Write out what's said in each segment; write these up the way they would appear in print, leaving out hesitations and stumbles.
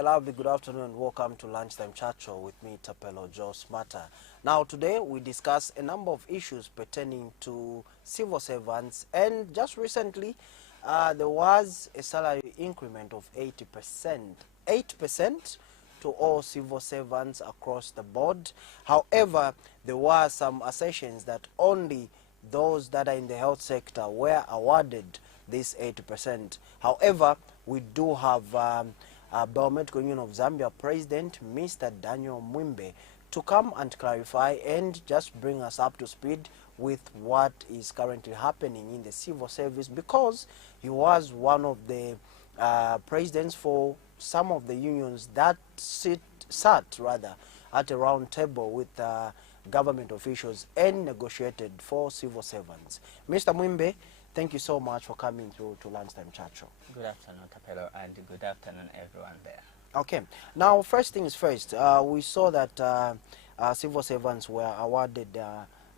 a lovely good afternoon and welcome to Lunchtime Chat Show with me, Tapelo Joe Smarter. Now today we discuss a number of issues pertaining to civil servants, and just recently there was a salary increment of 8% to all civil servants across the board. However, there were some assertions that only those that are in the health sector were awarded this 8%. However, we do have Biomedical Union of Zambia President Mr. Daniel Mwimbe to come and clarify and just bring us up to speed with what is currently happening in the civil service, because he was one of the presidents for some of the unions that sat at a round table with government officials and negotiated for civil servants. Mr. Mwimbe, thank you so much for coming through to Lunchtime Chat Show. Good afternoon, Capello, and good afternoon, everyone there. Okay. Now, first things first, we saw that civil servants were awarded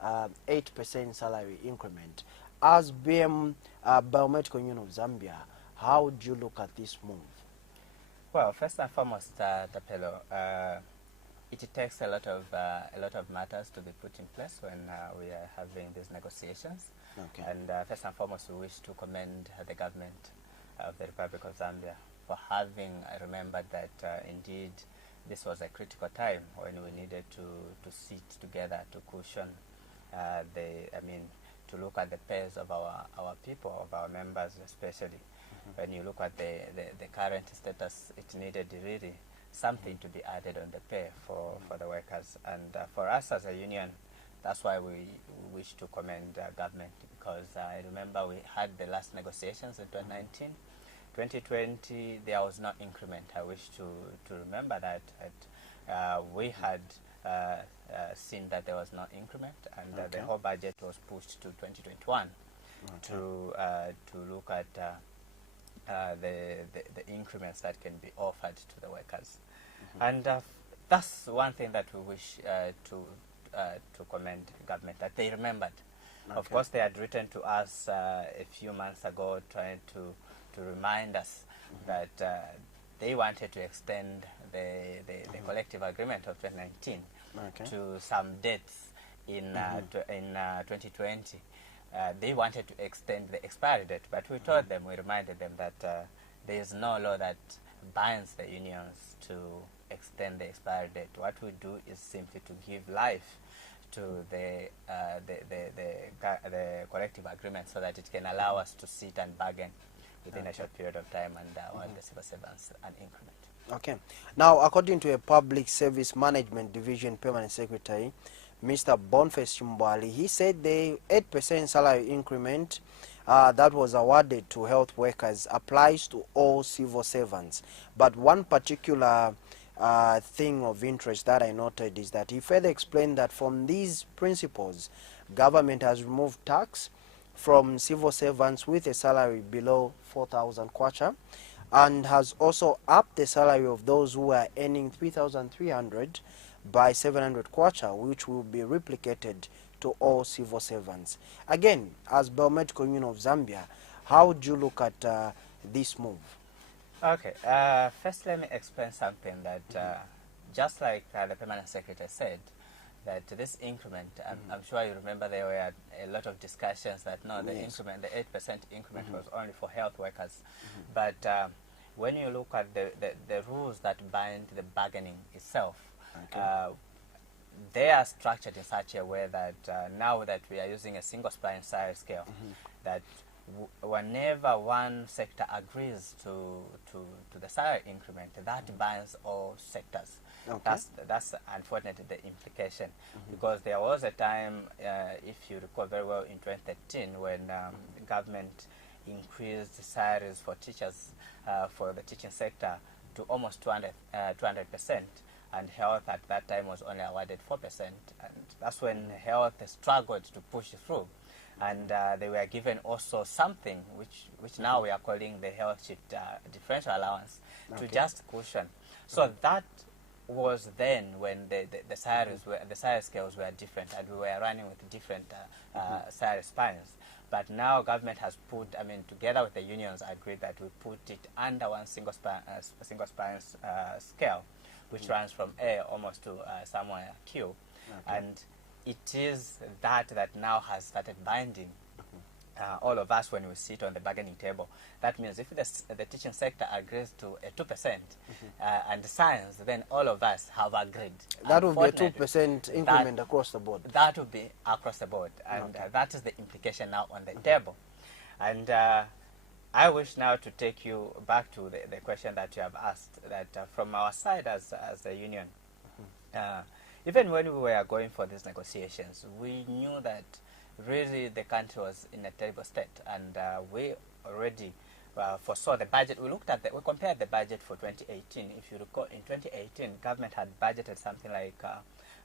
8% salary increment. As Biomedical Union of Zambia, how do you look at this move? Well, first and foremost, Capello, it takes a lot of matters to be put in place when we are having these negotiations. Okay. And first and foremost, we wish to commend the government of the Republic of Zambia for having remembered that indeed this was a critical time when we needed to sit together to cushion to look at the pairs of our people, of our members especially. When you look at the current status, it needed really something to be added on the pay for the workers. And for us as a union, that's why we wish to commend government, because I remember we had the last negotiations in 2019. 2020, there was no increment. I wish to remember that we had seen that there was no increment, and the whole budget was pushed to 2021 to look at the increments that can be offered to the workers. And that's one thing that we wish to commend government, that they remembered. Of course, they had written to us a few months ago trying to remind us that they wanted to extend the collective agreement of 2019 to some dates in 2020. They wanted to extend the expiry date, but we told them, we reminded them that there is no law that binds the unions to extend the expiry date. What we do is simply to give life to the collective agreement so that it can allow us to sit and bargain within a short period of time and award the civil servants an increment. Okay. Now, according to a Public Service Management Division Permanent Secretary, Mr. Boniface Chimbwali, he said the 8% salary increment that was awarded to health workers applies to all civil servants. But one particular thing of interest that I noted is that he further explained that from these principles, government has removed tax from civil servants with a salary below 4,000 kwacha, and has also upped the salary of those who are earning 3,300 by 700 kwacha, which will be replicated to all civil servants. Again, as Biomedical Union of Zambia, how do you look at this move? Okay, first let me explain something that just like the Permanent Secretary said, that this increment, I'm sure you remember there were a lot of discussions that no, the increment, the 8% increment was only for health workers. But when you look at the rules that bind the bargaining itself, they are structured in such a way that now that we are using a single spine salary scale, that whenever one sector agrees to the salary increment, that binds all sectors. That's unfortunately the implication, because there was a time, if you recall very well, in 2013 when the government increased the salaries for teachers for the teaching sector to almost 200%, and health at that time was only awarded 4%, and that's when health struggled to push through. And they were given also something which now we are calling the health shift differential allowance to just cushion. So that was then when the salary scales were different, and we were running with different salary spines. But now government has put, I mean, together with the unions, agreed that we put it under one single span scale, which runs from A almost to somewhere Q, and it is that now has started binding all of us when we sit on the bargaining table. That means if the teaching sector agrees to a 2% and science, then all of us have agreed. That will be a 2% increment across the board. That will be across the board, and that is the implication now on the table. And I wish now to take you back to the question that you have asked, that from our side as a union, even when we were going for these negotiations, we knew that really the country was in a terrible state, and we already foresaw the budget. We compared the budget for 2018. If you recall, in 2018, government had budgeted something like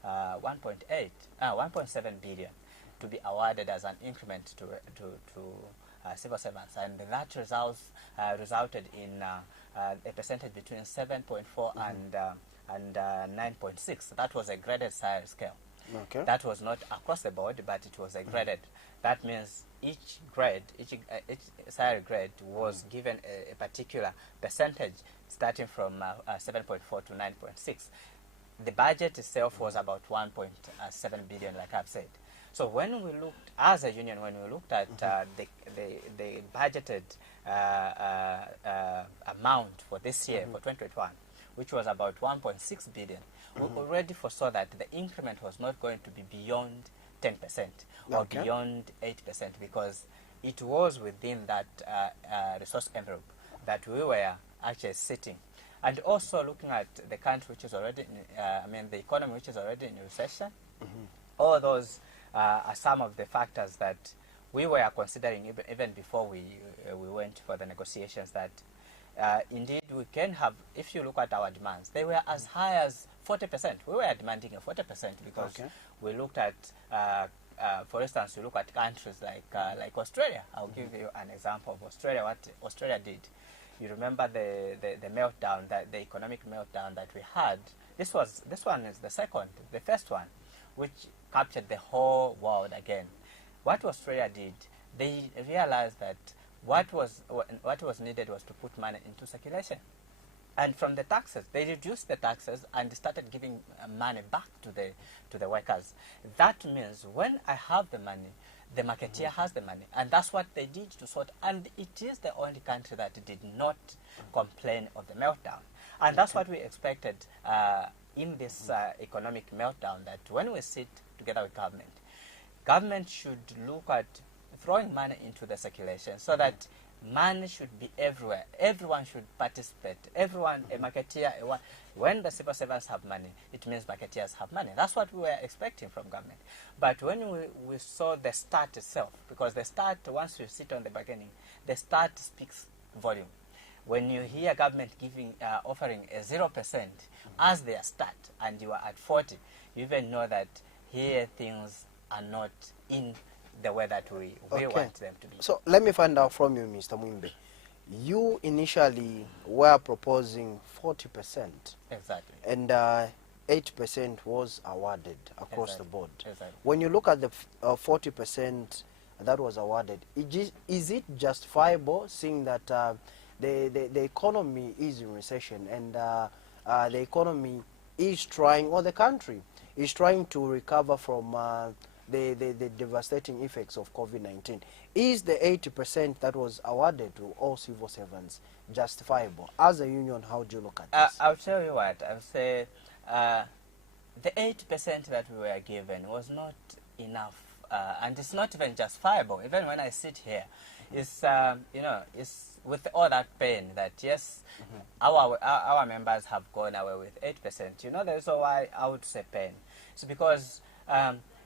1.7 billion to be awarded as an increment to civil servants, and that resulted in a percentage between 7.4 and 9.6. That was a graded salary scale. Okay. That was not across the board, but it was a graded. That means each salary grade was given a particular percentage, starting from 7.4 to 9.6. The budget itself was about 1.7 billion, like I've said. So when we looked, as a union, when we looked at the budgeted amount for this year, for 2021, which was about 1.6 billion, we already foresaw that the increment was not going to be beyond 10% or beyond 8%, because it was within that resource envelope that we were actually sitting. And also looking at the country which is already, the economy which is already in recession, all those are some of the factors that we were considering even before we went for the negotiations, that indeed we can have, if you look at our demands, they were as high as 40%. We were demanding a 40% because we looked at, for instance, you look at countries like Australia. I'll give you an example of Australia, what Australia did. You remember the meltdown, the economic meltdown that we had. This one is the second. The first one, which captured the whole world again. What Australia did, they realized that what was needed was to put money into circulation. And from the taxes, they reduced the taxes and started giving money back to the workers. That means when I have the money, the marketeer has the money. And that's what they did to sort. And it is the only country that did not complain of the meltdown. And that's what we expected in this economic meltdown, that when we sit together with government should look at throwing money into the circulation so that money should be everywhere. Everyone should participate. Everyone, a marketeer, when the civil servants have money, it means marketeers have money. That's what we were expecting from government. But when we saw the start itself, because the start, once you sit on the bargaining, the start speaks volume. When you hear government offering a 0% as their start, and you are at 40, you even know that here things are not in the way that we want them to be. So let me find out from you, Mr. Mwimbe. You initially were proposing 40%. Exactly. And 8% was awarded across the board. Exactly. When you look at the 40% that was awarded, is it justifiable, seeing that the economy is in recession, and the economy is trying, or the country is trying to recover from the devastating effects of COVID-19? Is the 80% that was awarded to all civil servants justifiable? As a union, how do you look at this? I'll tell you what. I'll say the 80% that we were given was not enough, and it's not even justifiable. Even when I sit here, it's it's with all that pain that yes, our members have gone away with 8%. You know, the reason why I would say pain. It's because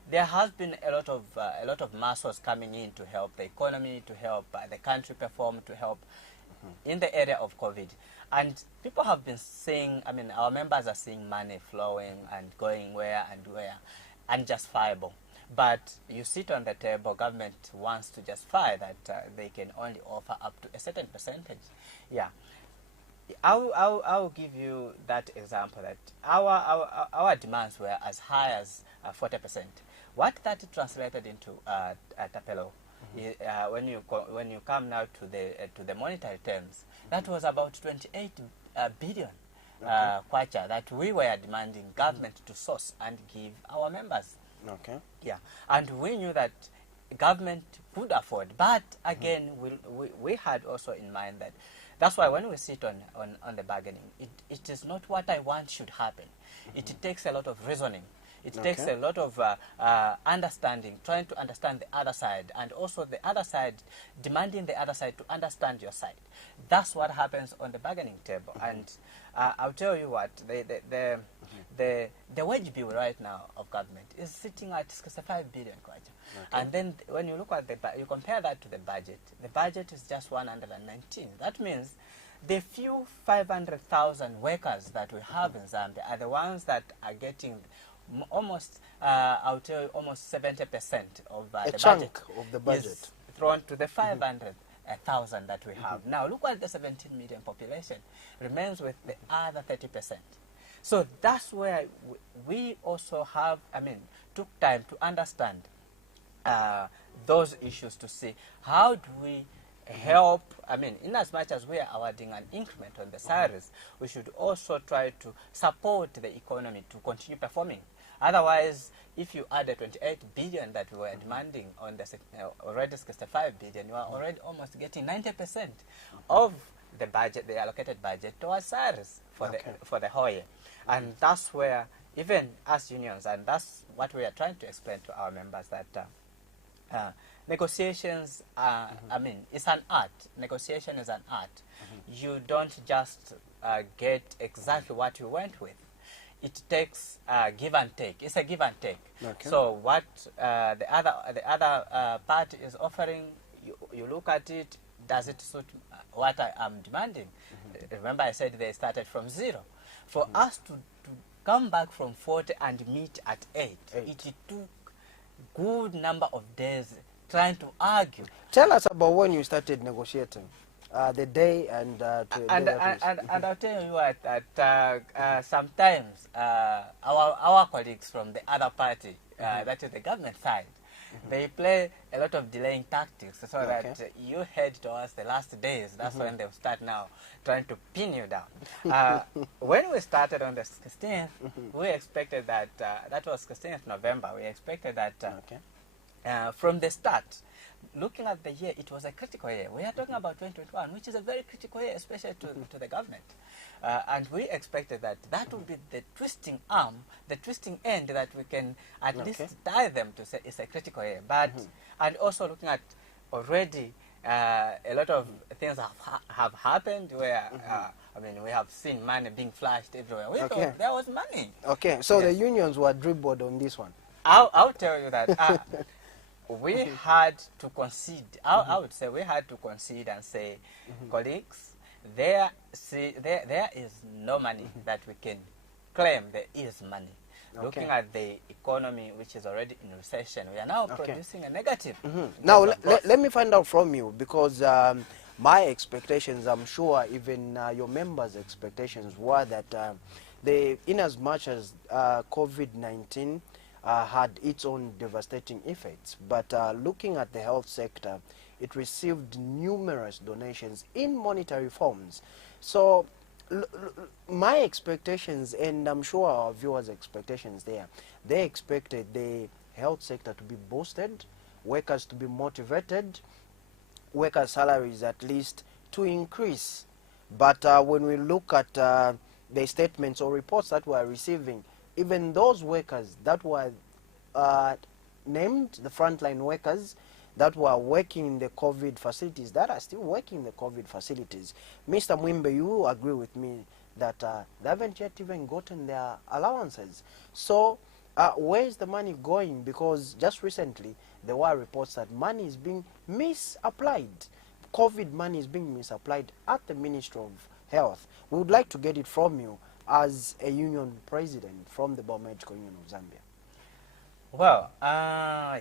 there has been a lot of muscles coming in to help the economy, to help the country perform, to help in the area of COVID. And people have been seeing, our members are seeing money flowing and going where and where, unjustifiable. But you sit on the table, government wants to justify that they can only offer up to a certain percentage. Yeah. I'll give you that example, that our demands were as high as 40%. What that translated into Tapelo when you come now to the monetary terms, that was about 28 billion kwacha that we were demanding government to source and give our members. Okay. Yeah, and we knew that government could afford, but again, we had also in mind that that's why when we sit on the bargaining, it is not what I want should happen. It takes a lot of reasoning. It takes a lot of understanding, trying to understand the other side, and also the other side, demanding the other side to understand your side. That's what happens on the bargaining table. And I'll tell you what, the wage bill right now of government is sitting at 65 billion kwacha. And then when you look at you compare that to the budget is just 119. That means the few 500,000 workers that we have in Zambia are the ones that are getting almost, I'll tell you, almost 70% of the chunk budget of the budget is thrown to the 500,000 that we have. Now, look at the 17 million population remains with the other 30%. So that's where we also have, took time to understand those issues to see how do we help, in as much as we are awarding an increment on the salaries, we should also try to support the economy to continue performing. Otherwise, if you add the 28 billion that we were demanding on the already 65 billion, you are already almost getting 90% of the budget, the allocated budget, towards salaries for the whole year. And that's where, even as unions, and that's what we are trying to explain to our members, that negotiations, it's an art. Negotiation is an art. You don't just get exactly what you went with. It takes give and take. It's a give and take. So what the other party is offering, you look at it. Does it suit what I am demanding? Remember, I said they started from 0. For us to come back from 40 and meet at 8, it took good number of days trying to argue. Tell us about when you started negotiating, the day and and I'll tell you what, that sometimes our colleagues from the other party, that is the government side, they play a lot of delaying tactics so that you head towards the last days. That's when they'll start now trying to pin you down. When we started on the 16th, we expected that, that was 16th November, we expected that from the start, looking at the year, it was a critical year. We are talking about 2021, which is a very critical year, especially to the government. And we expected that that would be the twisting arm, the twisting end that we can at least tie them to say it's a critical year. But and also looking at already a lot of things have happened where we have seen money being flashed everywhere. We thought there was money. So the unions were dribbled on this one. I'll tell you that. We had to concede. I would say we had to concede and say, colleagues, there is no money that we can claim there is money. Looking at the economy, which is already in recession, we are now producing a negative. Now, let me find out from you, because my expectations, I'm sure even your members' expectations were that in as much as COVID-19 had its own devastating effects, but looking at the health sector, it received numerous donations in monetary forms. So my expectations, and I'm sure our viewers' expectations there, they expected the health sector to be boosted, workers to be motivated, workers' salaries at least to increase. But when we look at the statements or reports that we're receiving, even those workers that were named the frontline workers that were working in the COVID facilities, that are still working in the COVID facilities, Mr. Mwimbe, you agree with me that they haven't yet even gotten their allowances. So where is the money going? Because just recently there were reports that money is being misapplied. COVID money is being misapplied at the Ministry of Health. We would like to get it from you as a union president from the Biomedical Union of Zambia. Well,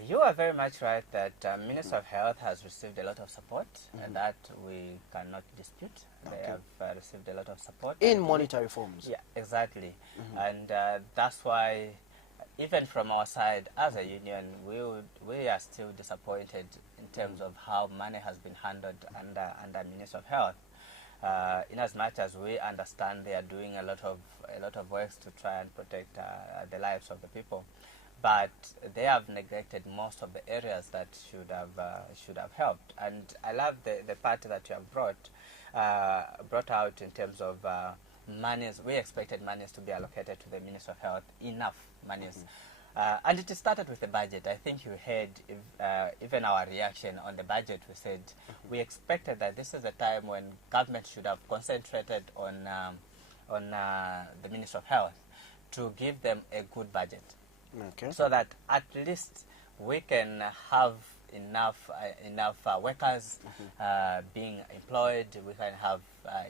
you are very much right that Minister of Health has received a lot of support, and that we cannot dispute. They have received a lot of support. In monetary forms. Yeah, exactly. And that's why, even from our side as a union, we are still disappointed in terms of how money has been handled under Ministry of Health. In as much as we understand they are doing a lot of works to try and protect the lives of the people, but they have neglected most of the areas that should have helped. And I love the part that you have brought out in terms of monies. We expected monies to be allocated to the Ministry of Health, enough monies. And it started with the budget. I think you heard even our reaction on the budget. We said we expected that this is a time when government should have concentrated on the Ministry of Health to give them a good budget, so that at least we can have enough workers being employed. We can have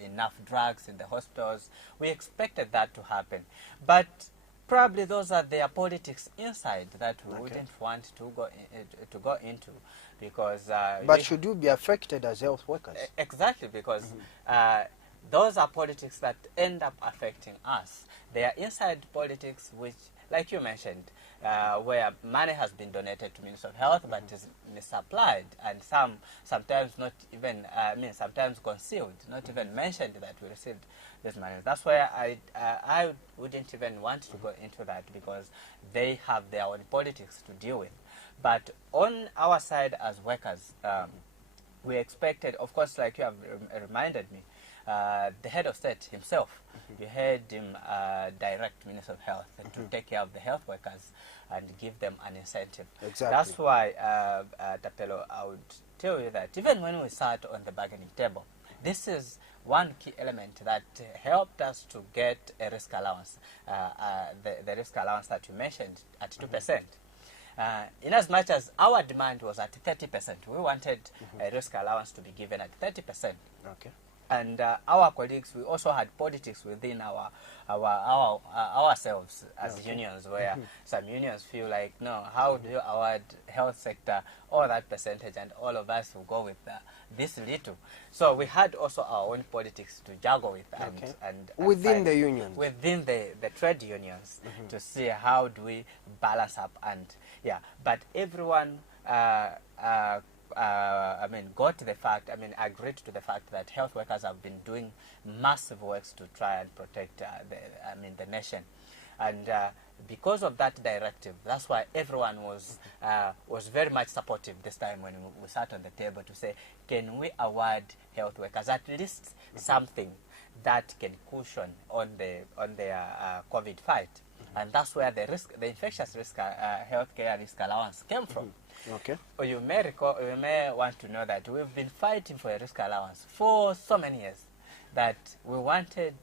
enough drugs in the hospitals. We expected that to happen, but probably those are their politics inside that we wouldn't want to go into, because. But should you be affected as health workers? Exactly, because those are politics that end up affecting us. They are inside politics, which, like you mentioned, where money has been donated to Ministry of Health, but is misapplied, and sometimes not even, sometimes concealed, not even mentioned that we received this money. That's why I wouldn't even want to go into that, because they have their own politics to deal with. But on our side as workers, we expected, of course, like you have reminded me, the head of state himself, you heard him direct Minister of Health to take care of the health workers and give them an incentive. Exactly. That's why, Tapelo, I would tell you that even when we sat on the bargaining table, this is one key element that helped us to get a risk allowance, the risk allowance that you mentioned at 2%. In as much as our demand was at 30%, we wanted a risk allowance to be given at 30%. Okay. And our colleagues, we also had politics within ourselves as unions, where some unions feel like, no, how do you award health sector all that percentage, and all of us will go with this little? So we had also our own politics to juggle with, and within the unions, within the trade unions, to see how do we balance up. And but everyone got to the fact, agreed to the fact that health workers have been doing massive works to try and protect the nation. And because of that directive, that's why everyone was very much supportive this time when we sat on the table to say, can we award health workers at least something that can cushion on their COVID fight? And that's where the infectious risk healthcare risk allowance came from. Okay. You may want to know that we've been fighting for a risk allowance for so many years that we wanted.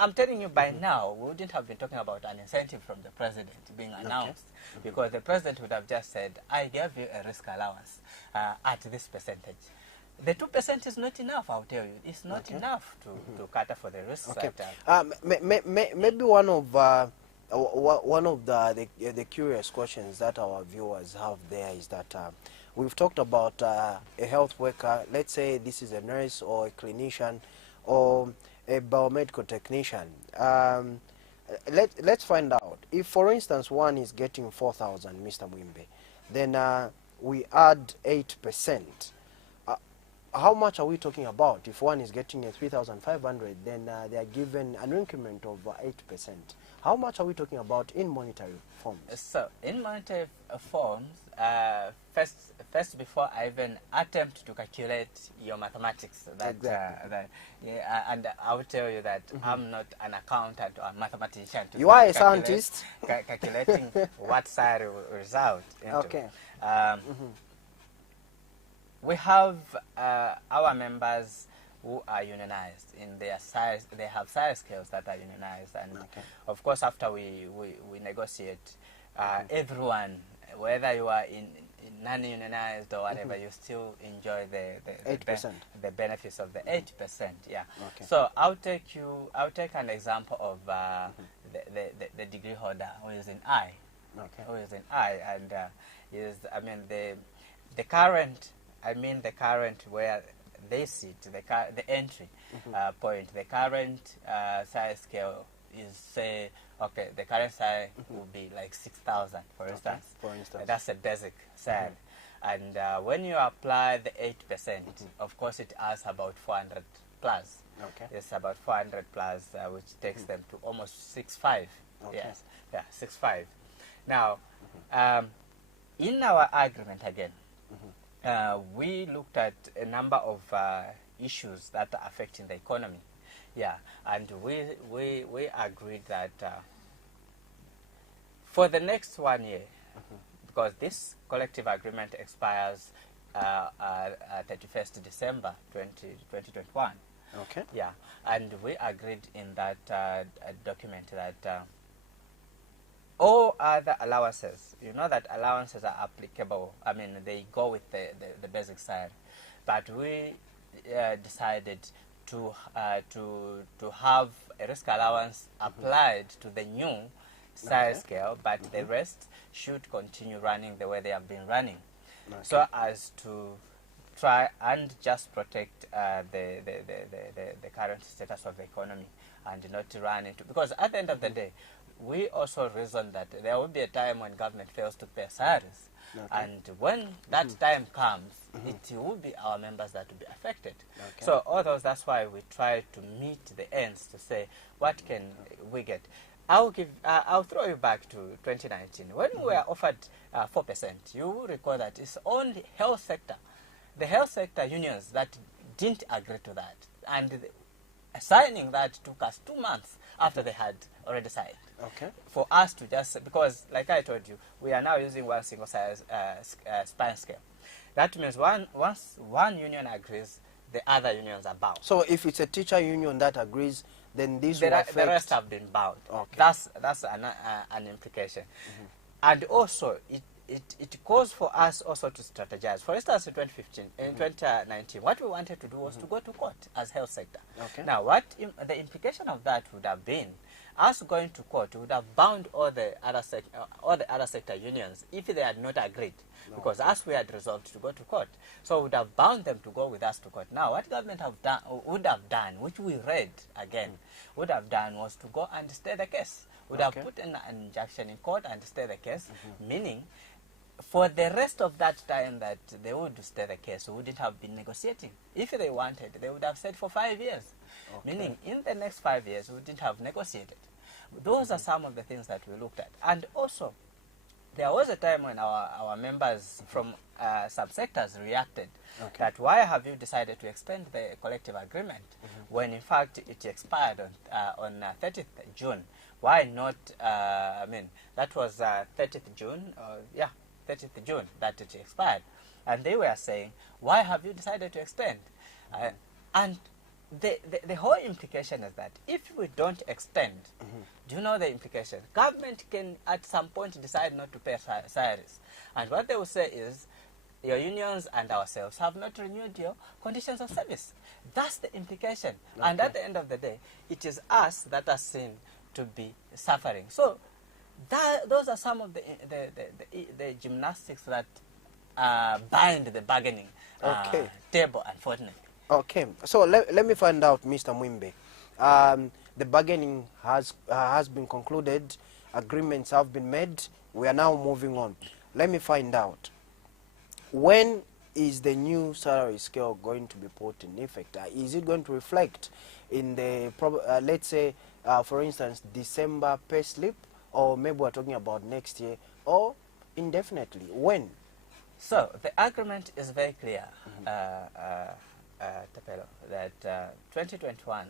I'm telling you, by now, we wouldn't have been talking about an incentive from the president being announced, because the president would have just said, I gave you a risk allowance at this percentage. The 2% is not enough, I'll tell you. It's not enough to cater for the risks. Okay. Maybe one of the curious questions that our viewers have there is that we've talked about a health worker. Let's say this is a nurse or a clinician or a biomedical technician. Let's find out. If, for instance, one is getting 4,000, Mr. Mwimbe, then we add 8%. How much are we talking about? If one is getting a 3,500, then they are given an increment of 8%. How much are we talking about in monetary forms? So, in monetary forms, first before I even attempt to calculate your mathematics, and I will tell you that I'm not an accountant or a mathematician. You are a scientist. Calculating what salary will result into. Okay. We have our members who are unionized in their size. They have size scales that are unionized, and of course, after we negotiate, everyone, whether you are in non-unionized or whatever, you still enjoy the benefits of the 8%. Yeah. Okay. So I'll take an example of the degree holder who is in I. Okay. Who is in I, and the current where they sit, the entry point, the current size scale is, say, okay, the current size will be like 6,000, for instance. For instance. That's a basic salary. And when you apply the 8%, of course it adds about 400 plus. Okay. It's about 400 plus, which takes them to almost 6.5. Okay. Yes, yeah, 6.5. Now, in our agreement again, we looked at a number of issues that are affecting the economy. Yeah, and we agreed that for the next 1 year, because this collective agreement expires 31st December 2021. Okay. Yeah, and we agreed in that document that all other allowances, you know that allowances are applicable. I mean, they go with the basic salary, but we decided to have a risk allowance applied to the new salary scale, but the rest should continue running the way they have been running, so as to try and just protect the current status of the economy and not to run into, because at the end of the day, we also reason that there will be a time when government fails to pay salaries. And when that time comes, it will be our members that will be affected. So all those, that's why we try to meet the ends to say, what can we get? I'll throw you back to 2019. When we were offered 4%, you will recall that it's only health sector, the health sector unions that didn't agree to that. And signing that took us 2 months after they had already signed. Okay. For us to just, because like I told you, we are now using one single size span scale. That means once one union agrees, the other unions are bound. So if it's a teacher union that agrees, then this will affect... The rest have been bound. Okay. That's an implication. And also, it calls for us also to strategize. For instance, in 2015, in 2019, what we wanted to do was to go to court as health sector. Okay. Now, the implication of that would have been, us going to court would have bound all the other sector unions if they had not agreed, because us, we had resolved to go to court, so we would have bound them to go with us to court. Now, what government would have done, which we read again, would have done was to go and stay the case. Would have put an injunction in court and stay the case, meaning for the rest of that time that they would stay the case, we wouldn't have been negotiating. If they wanted, they would have said for 5 years. Meaning, in the next 5 years, we wouldn't have negotiated. Those are some of the things that we looked at. And also, there was a time when our members from subsectors reacted that why have you decided to extend the collective agreement when in fact it expired on 30th June? Why not, I mean, that was 30th June, 30th June that it expired. And they were saying, why have you decided to extend? And the whole implication is that if we don't extend, do you know the implication? Government can at some point decide not to pay salaries. And what they will say is, your unions and ourselves have not renewed your conditions of service. That's the implication. And at the end of the day, it is us that are seen to be suffering. So those are some of the gymnastics that bind the bargaining table, unfortunately. Okay, so let me find out, Mr. Mwimbe. The bargaining has been concluded, agreements have been made, we are now moving on. Let me find out, when is the new salary scale going to be put in effect? Is it going to reflect in the, let's say, for instance, December pay slip, or maybe we're talking about next year, or indefinitely? When? So, the agreement is very clear, Tapelo, that 2021,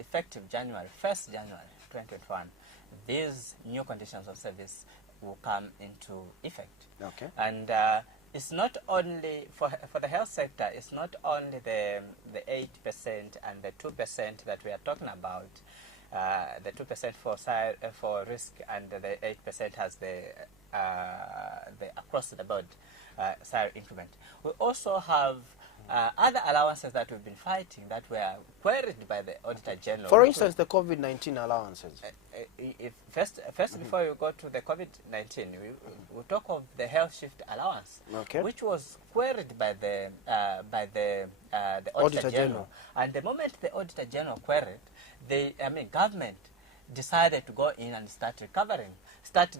effective first January 2021, these new conditions of service will come into effect. Okay. And it's not only, for the health sector, it's not only the 8% and the 2% that we are talking about, the 2% for risk and the 8% has the across the board salary increment. We also have other allowances that we've been fighting that were queried by the Auditor General. For instance, the COVID-19 allowances. First before you go to the COVID-19, we talk of the health shift allowance, which was queried by the Auditor General. And the moment the Auditor General queried, government decided to go in and start recovering, start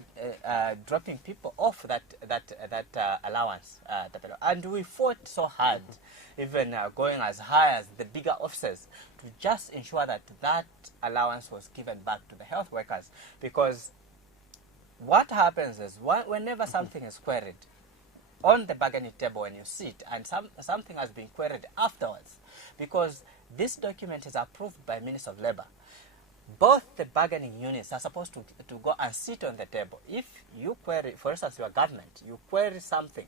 dropping people off that allowance. And we fought so hard, even going as high as the bigger officers, to just ensure that that allowance was given back to the health workers. Because what happens is, whenever something is queried on the bargaining table when you sit, and something has been queried afterwards, because this document is approved by Minister of Labour, both the bargaining units are supposed to go and sit on the table. If you query, for instance, your government, you query something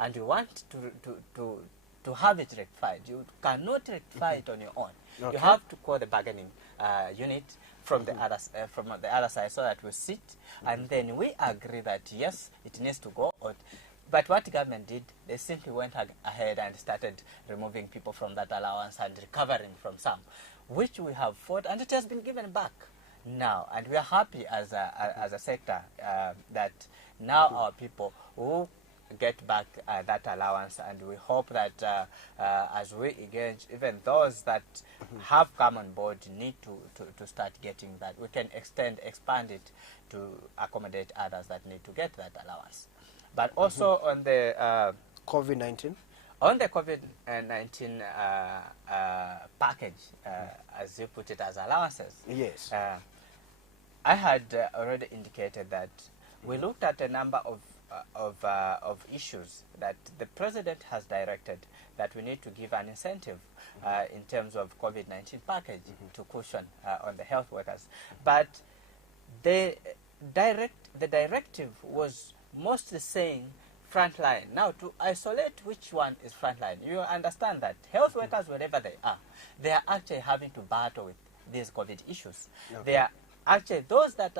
and you want to have it rectified, you cannot rectify it on your own. Okay. You have to call the bargaining unit from the other side, so that we sit and then we agree that yes, it needs to go out. But what the government did, they simply went ahead and started removing people from that allowance and recovering from some, which we have fought, and it has been given back now. And we are happy as a sector that now our people will get back that allowance, and we hope that as we engage, even those that have come on board need to start getting that. We can expand it to accommodate others that need to get that allowance. But also on the COVID-19? On the COVID-19 package, as you put it, as allowances. Yes. I had already indicated that we looked at a number of issues that the President has directed that we need to give an incentive in terms of COVID-19 package to cushion on the health workers. But the directive was mostly saying frontline. Now, to isolate which one is frontline, you understand that health workers, wherever they are actually having to battle with these COVID issues. Okay. They are actually, those that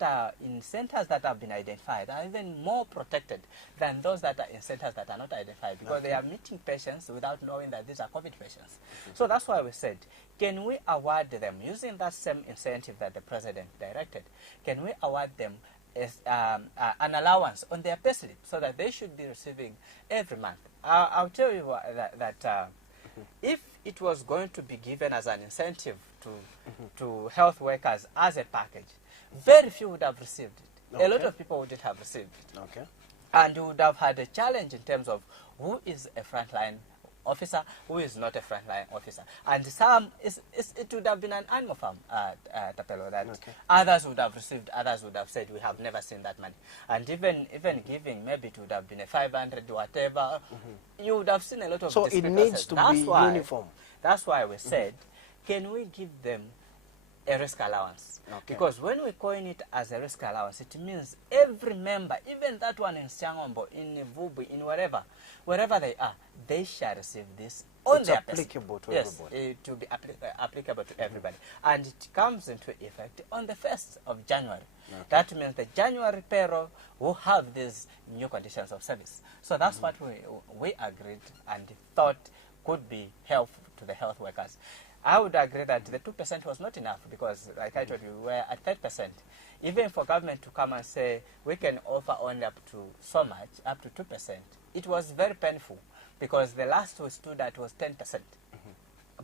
are in centers that have been identified are even more protected than those that are in centers that are not identified, because they are meeting patients without knowing that these are COVID patients. So that's why we said, can we award them, using that same incentive that the President directed, can we award them an allowance on their payslip, so that they should be receiving every month? I'll tell you that if it was going to be given as an incentive to health workers as a package, very few would have received it. Okay. A lot of people wouldn't have received it. Okay. And you would have had a challenge in terms of who is a frontline officer, who is not a frontline officer. And some, it would have been an animal farm, Tapelo, that others would have received, others would have said, we have never seen that money. And even giving, maybe it would have been a 500, whatever, you would have seen a lot of So it needs to be uniform. That's why we said, can we give them a risk allowance? Okay. Because when we coin it as a risk allowance, it means every member, even that one in Siangombo, in Vubu, in wherever they are, they shall receive this on their applicable to everybody. Yes, it will be applicable to everybody. And it comes into effect on the 1st of January. Okay. That means the January payroll will have these new conditions of service. So that's what we agreed and thought could be helpful to the health workers. I would agree that the 2% was not enough, because, like I told you, we were at 30%. Even for government to come and say, we can offer only up to so much, up to 2%, it was very painful, because the last we stood at was 10%.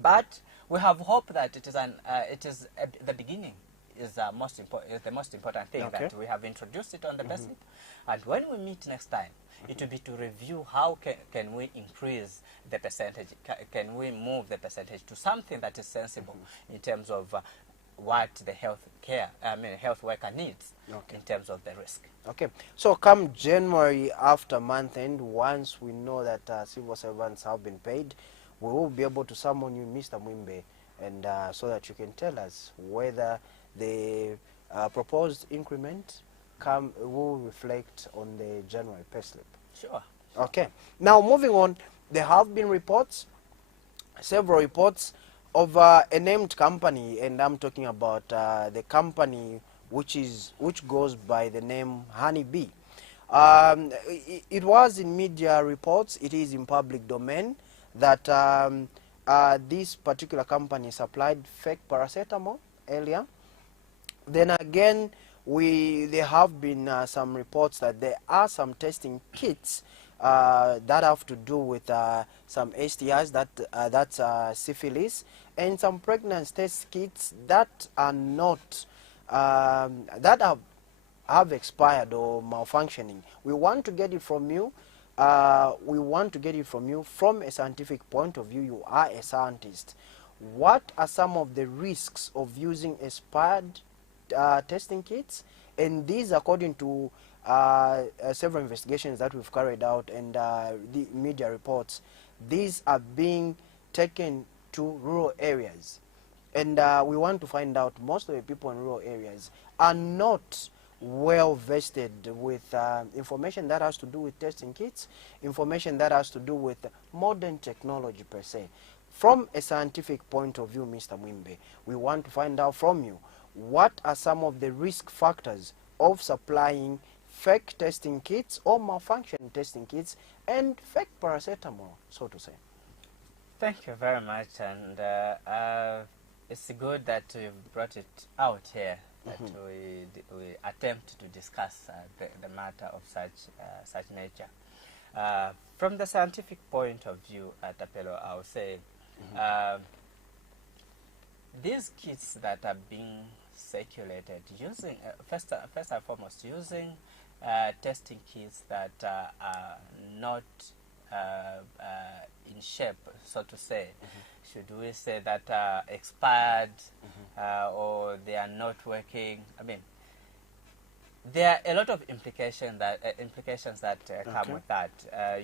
But we have hope that the beginning is the most important thing, that we have introduced it on the payslip. And when we meet next time, it will be to review how can we increase the percentage, can we move the percentage to something that is sensible in terms of what the health worker needs in terms of the risk. Okay, so come January, after month end, once we know that civil servants have been paid, we will be able to summon you, Mr. Mwimbe, and so that you can tell us whether the proposed increment will reflect on the January payslip. Sure. Okay. Now, moving on, there have been reports, several reports of a named company, and I'm talking about the company which goes by the name Honeybee. It was in media reports, it is in public domain, that this particular company supplied fake paracetamol earlier. Then again, there have been some reports that there are some testing kits that have to do with some STIs, that's syphilis, and some pregnancy test kits that are not that have expired or malfunctioning. We want to get it from you. We want to get it from you from a scientific point of view. You are a scientist. What are some of the risks of using expired testing kits? And these, according to several investigations that we've carried out and the media reports, these are being taken to rural areas. And we want to find out most of the people in rural areas are not well vested with information that has to do with testing kits, information that has to do with modern technology per se. From a scientific point of view, Mr. Mwimbe, we want to find out from you what are some of the risk factors of supplying fake testing kits or malfunction testing kits and fake paracetamol, so to say. Thank you very much, and it's good that you've brought it out here, that we attempt to discuss the matter of such nature. From the scientific point of view, Tapelo, I would say these kits that are being circulated using, first and foremost, using testing kits that are not in shape, so to say. Should we say that expired or they are not working? I mean, there are a lot of implications that come with that.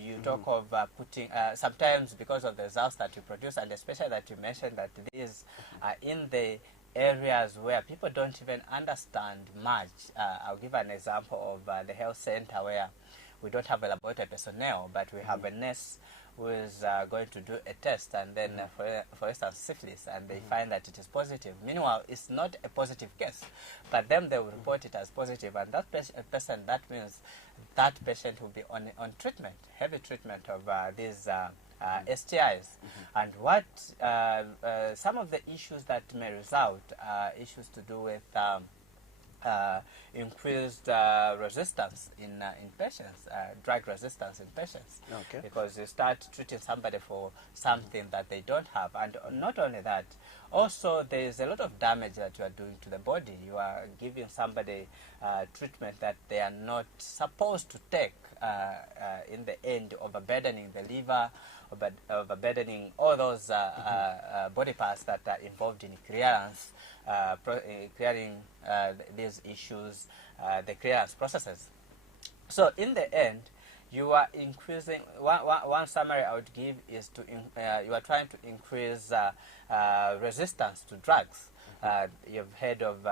You talk of putting, sometimes because of the results that you produce, and especially that you mentioned that these are in the areas where people don't even understand much. I'll give an example of the health center where we don't have a laboratory personnel, but we have a nurse who is going to do a test, and then for instance syphilis, and they find that it is positive. Meanwhile, it's not a positive case, but then they will report it as positive, and that person, that means that patient will be on treatment, heavy treatment of these STIs. And what some of the issues that may result are issues to do with increased resistance in patients, drug resistance in patients. Because you start treating somebody for something that they don't have. And not only that, also there is a lot of damage that you are doing to the body. You are giving somebody treatment that they are not supposed to take, in the end, overburdening the liver, overburdening all those body parts that are involved in clearance, clearing these issues, the clearance processes. So in the end, you are increasing, one summary I would give is to you are trying to increase resistance to drugs. You've heard of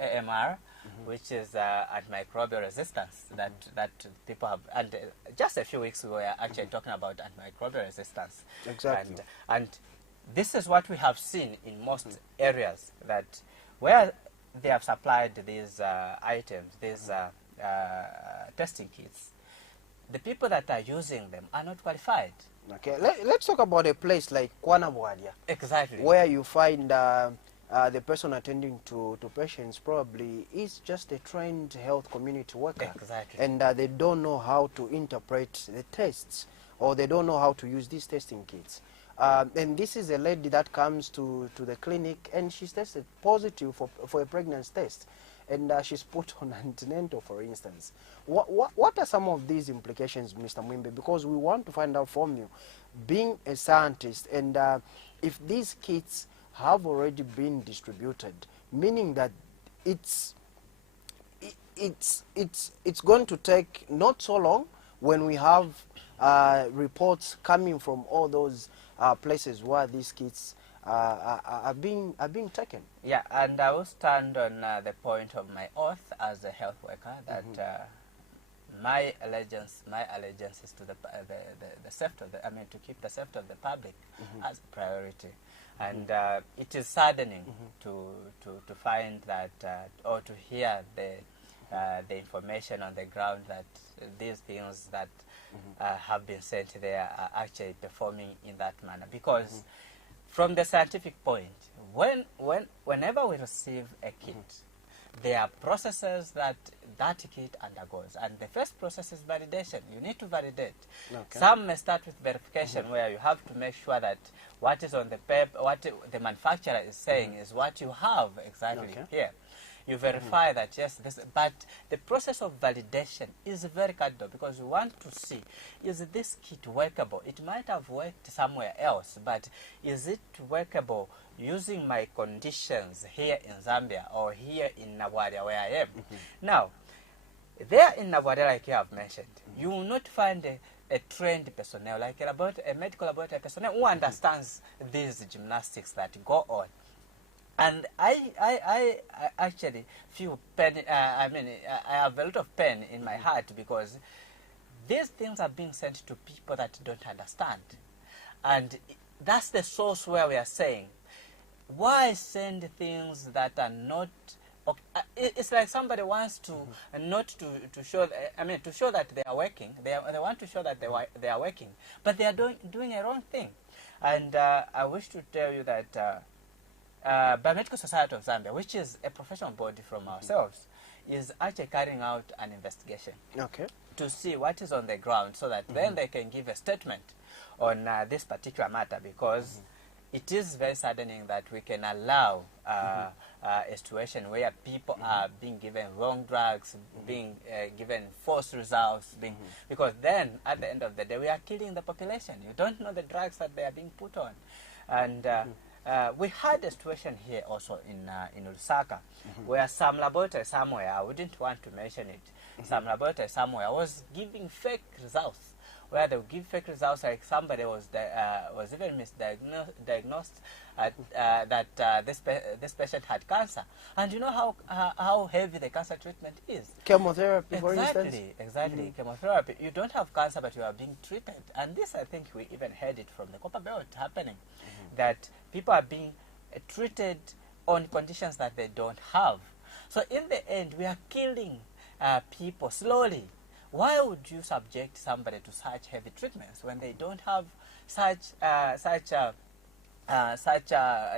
AMR, which is antimicrobial resistance that people have. And just a few weeks ago, we were actually talking about antimicrobial resistance. Exactly. And this is what we have seen in most areas, that where they have supplied these items, these testing kits, the people that are using them are not qualified. Okay, let's talk about a place like Kwanabwadia. Exactly. Where you find the person attending to patients probably is just a trained health community worker. Exactly. And they don't know how to interpret the tests, or they don't know how to use these testing kits. And this is a lady that comes to the clinic, and she's tested positive for a pregnancy test. And she's put on antenatal, for instance. What are some of these implications, Mr. Mwimbe? Because we want to find out from you, being a scientist, and if these kits have already been distributed, meaning that it's going to take not so long when we have reports coming from all those places where these kits are being taken. Yeah, and I will stand on the point of my oath as a health worker that my allegiance is to the safety of the, to keep the safety of the public as a priority. And it is saddening to find that or to hear the information on the ground that these things that have been sent there are actually performing in that manner. Because from the scientific point, whenever we receive a kit, there are processes that kit undergoes, and the first process is validation. You need to validate. Okay. Some may start with verification, where you have to make sure that what is on the paper, what the manufacturer is saying is what you have exactly here. You verify that, yes, but the process of validation is very cardinal, because you want to see, is this kit workable? It might have worked somewhere else, but is it workable using my conditions here in Zambia or here in Nawaria where I am? Now, there in Nawaria, like you have mentioned, you will not find a trained personnel, like a medical laboratory personnel who understands these gymnastics that go on. And I actually feel pain. I have a lot of pain in my heart, because these things are being sent to people that don't understand. And that's the source where we are saying, why send things that are not... It's like somebody wants to not to show, to show that they are working. They want to show that they are working, but they are doing a wrong thing. And I wish to tell you that Biomedical Society of Zambia, which is a professional body from ourselves, is actually carrying out an investigation to see what is on the ground, so that then they can give a statement on this particular matter, because it is very saddening that we can allow a situation where people are being given wrong drugs, being given false results, because then at the end of the day we are killing the population. You don't know the drugs that they are being put on. And we had a situation here also in Lusaka, where some laboratory somewhere, I wouldn't want to mention it, some laboratory somewhere was giving fake results, where they would give fake results, like somebody was even misdiagnosed that this patient had cancer. And you know how heavy the cancer treatment is. Chemotherapy, for instance? Exactly. Chemotherapy. You don't have cancer, but you are being treated. And this, I think we even heard it from the Copper Belt happening, that people are being treated on conditions that they don't have. So in the end, we are killing people slowly. Why would you subject somebody to such heavy treatments when they don't have such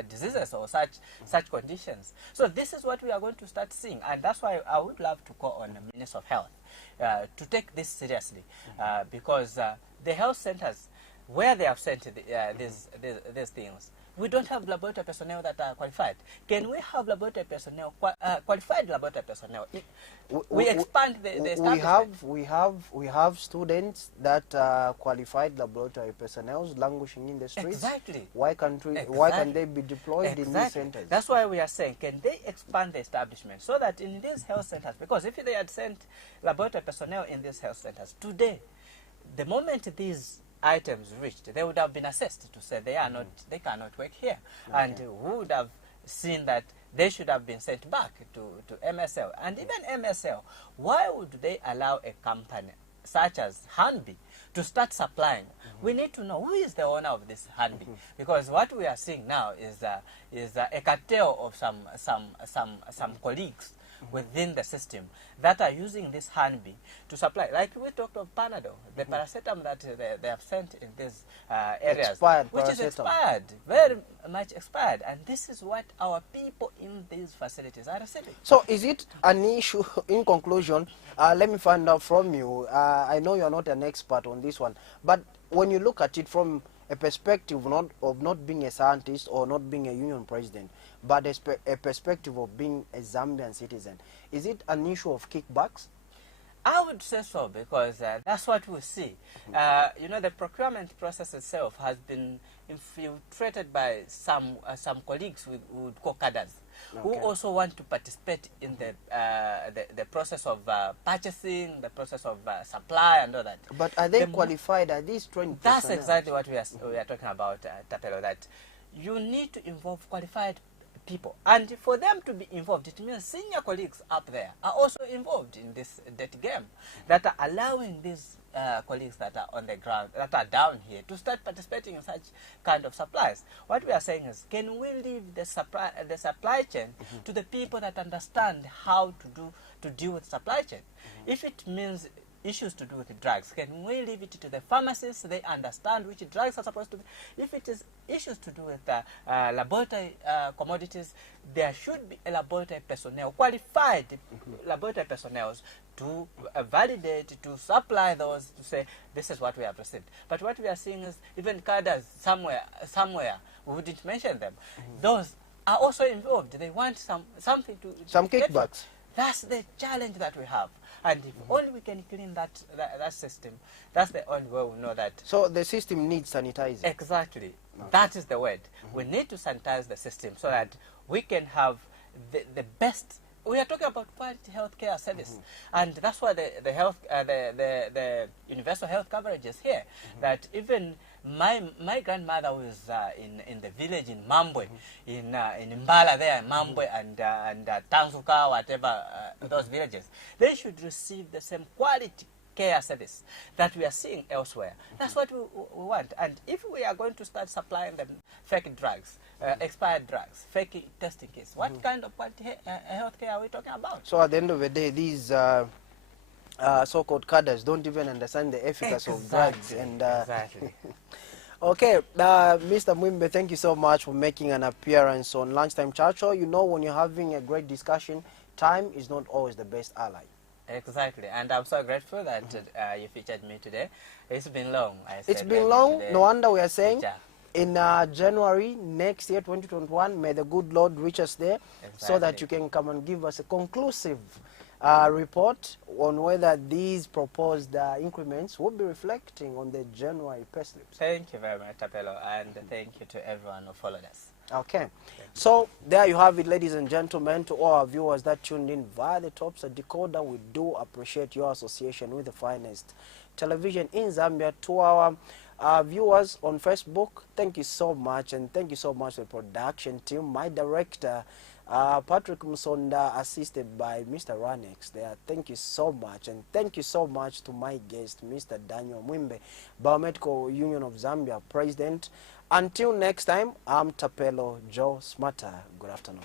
diseases or such conditions? So this is what we are going to start seeing, and that's why I would love to call on the Minister of Health to take this seriously, because the health centers where they have sent these things, we don't have laboratory personnel that are qualified. Can we have laboratory personnel, qualified laboratory personnel? We expand the establishment. We have students that are qualified laboratory personnel languishing in the streets. Exactly. Why can't they be deployed in these centers? That's why we are saying, can they expand the establishment, so that in these health centers, because if they had sent laboratory personnel in these health centers today, the moment these items reached, they would have been assessed to say they cannot work here, and who would have seen that they should have been sent back to MSL. And even MSL, why would they allow a company such as Hanbi to start supplying? We need to know who is the owner of this Hanbi, because what we are seeing now is a cartel of some colleagues within the system that are using this Hanbi to supply. Like we talked of Panadol, the paracetamol that they have sent in these areas, expired which paracetamol. is expired, very much expired, and this is what our people in these facilities are receiving. So is it an issue, in conclusion, let me find out from you, I know you're not an expert on this one, but when you look at it from a perspective of not being a scientist or not being a union president, but a perspective of being a Zambian citizen, is it an issue of kickbacks? I would say so, because that's what we see. You know, the procurement process itself has been infiltrated by some colleagues we would call cadres, who also want to participate in the process of purchasing, the process of supply and all that. But are they qualified? Are these trained personnel? That's exactly what we are talking about, Tapelo, that you need to involve qualified people. And for them to be involved, it means senior colleagues up there are also involved in this dirty game, that are allowing these colleagues that are on the ground, that are down here, to start participating in such kind of supplies. What we are saying is, can we leave the supply chain to the people that understand how to deal with supply chain? If it means issues to do with the drugs, can we leave it to the pharmacists? They understand which drugs are supposed to be. If it is issues to do with laboratory commodities, there should be a laboratory personnel, qualified laboratory personnel to validate, to supply those, to say, this is what we have received. But what we are seeing is even cadres somewhere, we didn't mention them. Those are also involved. They want something to... Some kickbacks. That's the challenge that we have. And if only we can clean that system, that's the only way we know that... So the system needs sanitizing. Exactly. Okay. That is the word. We need to sanitize the system so that we can have the best... We are talking about quality healthcare service, and that's why the universal health coverage is here. That even my grandmother was in the village in Mambwe, in Mbala there, Mambwe and Tanzuka, whatever those villages, they should receive the same quality care service that we are seeing elsewhere. That's what we want. And if we are going to start supplying them fake drugs, expired drugs, fake testing kits, what kind of healthcare are we talking about? So at the end of the day, these so-called cadres don't even understand the efficacy of drugs. And exactly. Okay, Mr. Mwimbe, thank you so much for making an appearance on Lunchtime Chat Show. You know, when you're having a great discussion, time is not always the best ally. Exactly, and I'm so grateful that you featured me today. It's been long. It's been long. No wonder we are saying in January next year, 2021, may the good Lord reach us there, so that you can come and give us a conclusive report on whether these proposed increments will be reflecting on the January payslips. Thank you very much, Tapelo, and thank you to everyone who followed us. Okay, so there you have it, ladies and gentlemen. To all our viewers that tuned in via the Topsa decoder, we do appreciate your association with the finest television in Zambia. To our viewers on Facebook, thank you so much, and thank you so much to the production team, my director Patrick Musonda, assisted by Mr. Ranex there. Thank you so much, and thank you so much to my guest, Mr. Daniel Mwimbe, Biomedical Union of Zambia President. Until next time, I'm Tapelo Joe Smarter. Good afternoon.